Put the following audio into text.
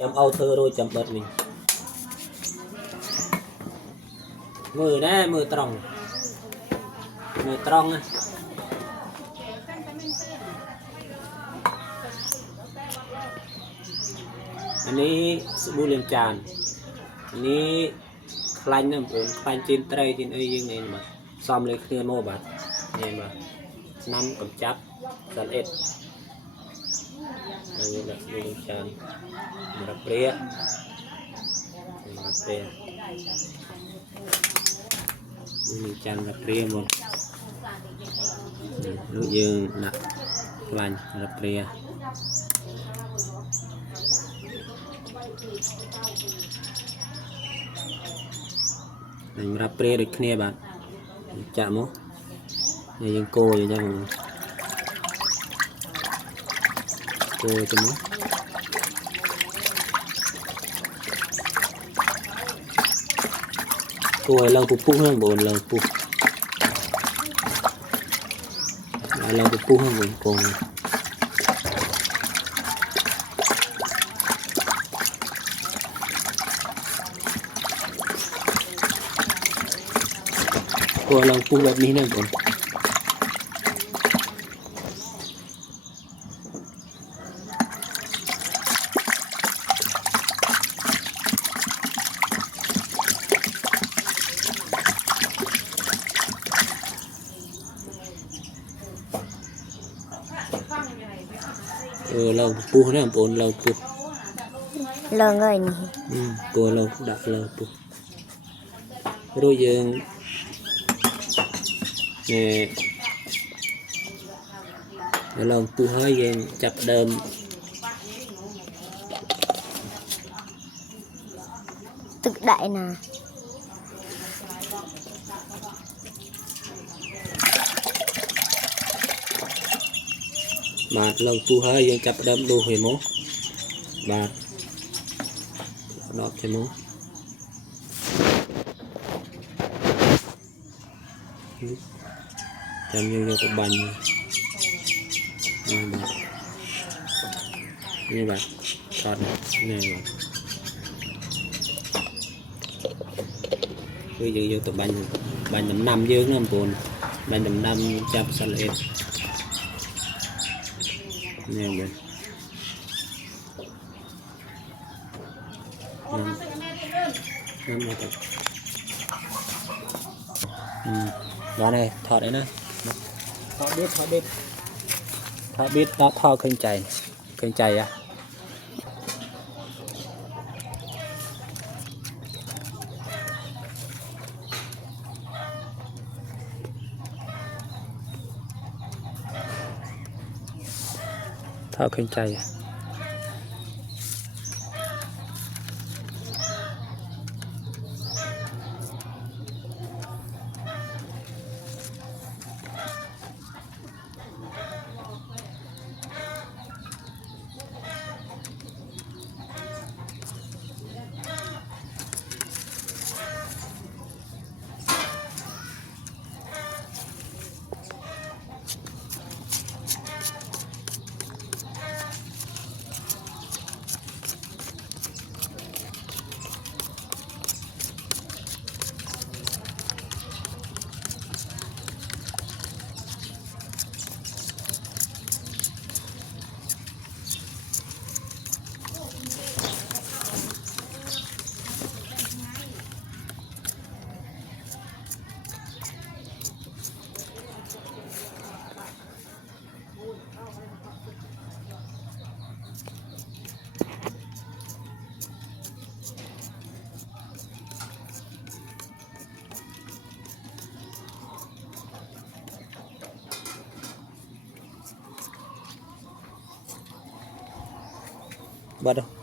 chấm ao thơ rồi chấm bật mình mưa nè mưa tròn áอันนี้สบู่เลียมจานอันนี้คลายน้ำอุ่นคลายจีนไตรจีนเอ้ยยังไงมาซ้อมเลยเคลื่อนโม่บัดเนี่ยมาน้ำกับจับสันเอ็ดอันนี้แหละสบู่เลียมจานมาเปรี้ยมีจานมาเปรี้ยหมดลูกยืนหนักคลายมาเปรี้ยmình ra pre được kia bạn chạm mốt này những cô vậy nha cô cho mốt cô ấy lâu pupuk hơn buồn lâu pup lâu pupuk hơn buồn cô cô lòng phuแบบนี้นะผมเราปูนะผมเราปูเราเงยนี่ปูเราดักเราปูรู้ยังเดี๋ยวลองปูให้ยังจับเดิมตึกđại nèบาดลองปูให้ยังจับเดิมดูเห็นมั้ยบาดดอกใช่มั้ยจำยังตัวบันนี่แบบทอดนี่แบบคือยังตัวบันน้ำเยอะน้ำปูนบันน้ำจับสลัดนี่แบบน้ำแบบđó này thọt đấy nè thọt biết đó thọt khơi chạy à thọt khơi chạy à bắt đầu